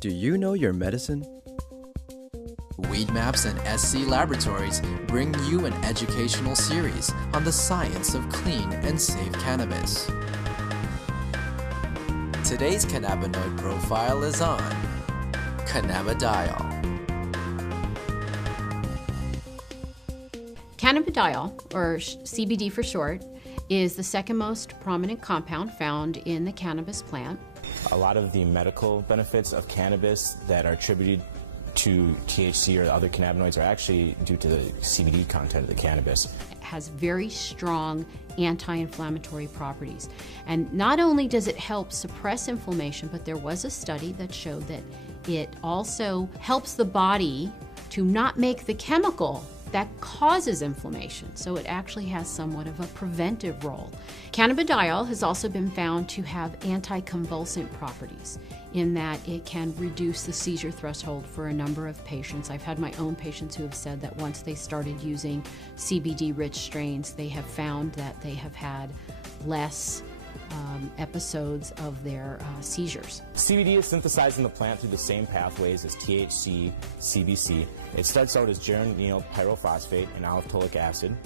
Do you know your medicine? Weed Maps and SC Laboratories bring you an educational series on the science of clean and safe cannabis. Today's cannabinoid profile is on cannabidiol. Cannabidiol, or CBD for short, is the second most prominent compound found in the cannabis plant. A lot of the medical benefits of cannabis that are attributed to THC or other cannabinoids are actually due to the CBD content of the cannabis. It has very strong anti-inflammatory properties. And not only does it help suppress inflammation, but there was a study that showed that it also helps the body to not make the chemical that causes inflammation. So it actually has somewhat of a preventive role. Cannabidiol has also been found to have anticonvulsant properties in that it can reduce the seizure threshold for a number of patients. I've had my own patients who have said that once they started using CBD-rich strains, they have found that they have had less episodes of their seizures. CBD is synthesized in the plant through the same pathways as THC, CBC. It starts out as geranyl pyrophosphate and aliphtolic acid.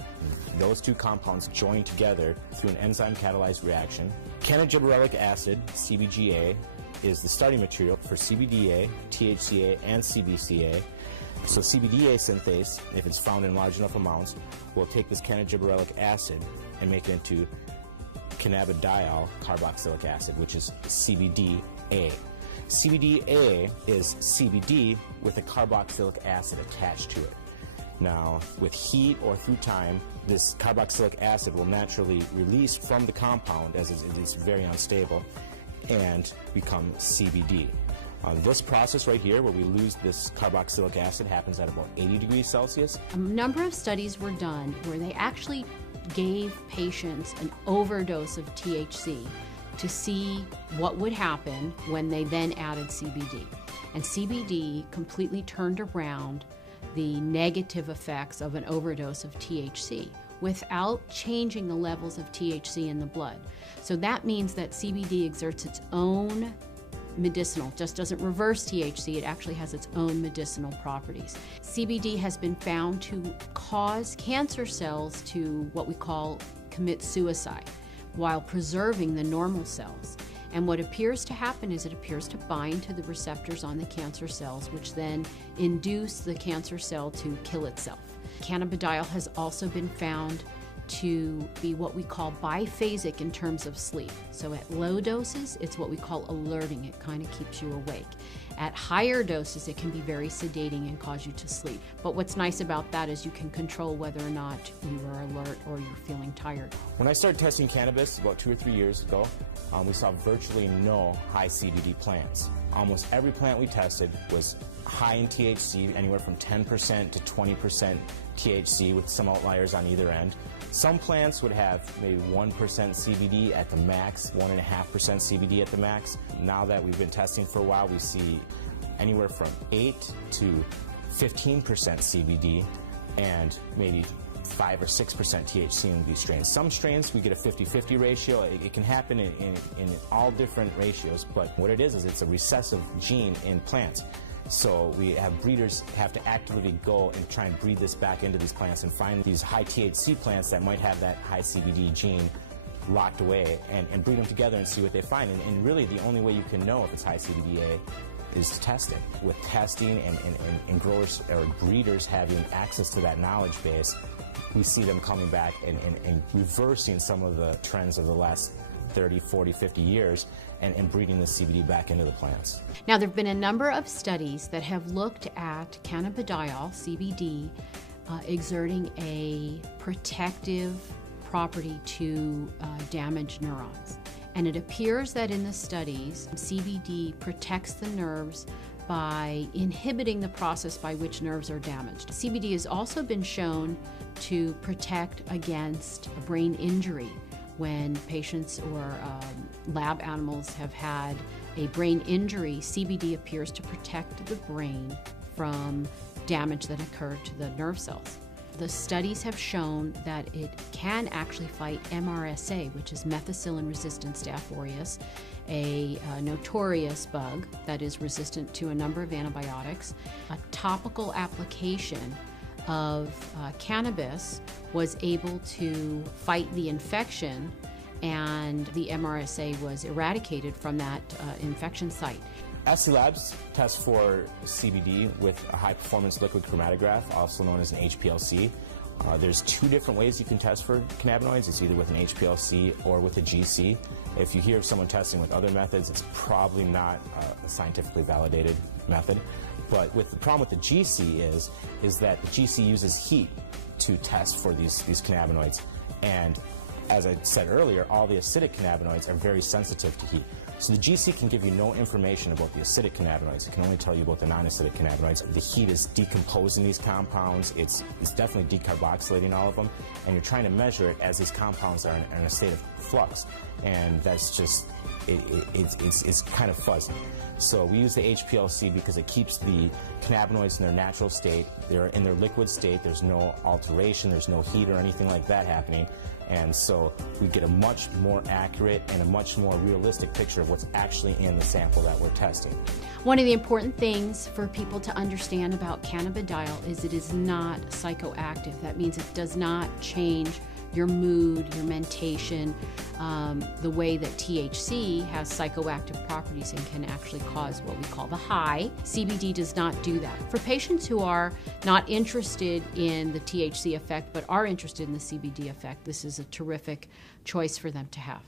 Those two compounds join together through an enzyme-catalyzed reaction. Cannagibberellic acid, CBGA, is the starting material for CBDA, THCA, and CBCA. So CBDA synthase, if it's found in large enough amounts, will take this cannagibberellic acid and make it into cannabidiol carboxylic acid, which is CBDA. CBDA is CBD with a carboxylic acid attached to it. Now, with heat or through time, this carboxylic acid will naturally release from the compound, as it is very unstable, and become CBD. This process right here, where we lose this carboxylic acid, happens at about 80 degrees Celsius. A number of studies were done where they actually gave patients an overdose of THC to see what would happen when they then added CBD. And CBD completely turned around the negative effects of an overdose of THC without changing the levels of THC in the blood. So that means that CBD exerts its own medicinal, just doesn't reverse THC, it actually has its own medicinal properties. CBD has been found to cause cancer cells to what we call commit suicide while preserving the normal cells. And what appears to happen is it appears to bind to the receptors on the cancer cells, which then induce the cancer cell to kill itself. Cannabidiol has also been found to be what we call biphasic in terms of sleep. So at low doses, it's what we call alerting. It kind of keeps you awake. At higher doses, it can be very sedating and cause you to sleep. But what's nice about that is you can control whether or not you are alert or you're feeling tired. When I started testing cannabis about 2 or 3 years ago, we saw virtually no high CBD plants. Almost every plant we tested was high in THC, anywhere from 10% to 20% THC, with some outliers on either end. Some plants would have maybe 1% CBD at the max, 1.5% CBD at the max. Now that we've been testing for a while, we see anywhere from 8 to 15% CBD and maybe 5 or 6% THC in these strains. Some strains we get a 50-50 ratio. It can happen in all different ratios, but what it is it's a recessive gene in plants. So we have breeders have to actively go and try and breed this back into these plants and find these high THC plants that might have that high CBD gene locked away and breed them together and see what they find. And really the only way you can know if it's high CBDA is to test it. With testing and growers or breeders having access to that knowledge base, we see them coming back and reversing some of the trends of the last 30, 40, 50 years and breeding the CBD back into the plants. Now, there have been a number of studies that have looked at cannabidiol, CBD, exerting a protective property to damaged neurons. And it appears that in the studies, CBD protects the nerves by inhibiting the process by which nerves are damaged. CBD has also been shown to protect against brain injury. When patients or lab animals have had a brain injury, CBD appears to protect the brain from damage that occurred to the nerve cells. The studies have shown that it can actually fight MRSA, which is methicillin-resistant Staph aureus, a notorious bug that is resistant to a number of antibiotics. A topical application of cannabis was able to fight the infection, and the MRSA was eradicated from that infection site. SC Labs tests for CBD with a high-performance liquid chromatograph, also known as an HPLC. There's two different ways you can test for cannabinoids. It's either with an HPLC or with a GC. If you hear of someone testing with other methods, it's probably not a scientifically validated method. But the problem with the GC is that the GC uses heat to test for these cannabinoids. And as I said earlier, all the acidic cannabinoids are very sensitive to heat. So the GC can give you no information about the acidic cannabinoids. It can only tell you about the non-acidic cannabinoids. The heat is decomposing these compounds. It's definitely decarboxylating all of them. And you're trying to measure it as these compounds are in a state of flux. And that's just, it's kind of fuzzy. So we use the HPLC because it keeps the cannabinoids in their natural state. They're in their liquid state. There's no alteration. There's no heat or anything like that happening. And so we get a much more accurate and a much more realistic picture of what's actually in the sample that we're testing. One of the important things for people to understand about cannabidiol is it is not psychoactive. That means it does not change your mood, your mentation, the way that THC has psychoactive properties and can actually cause what we call the high. CBD does not do that. For patients who are not interested in the THC effect but are interested in the CBD effect, this is a terrific choice for them to have.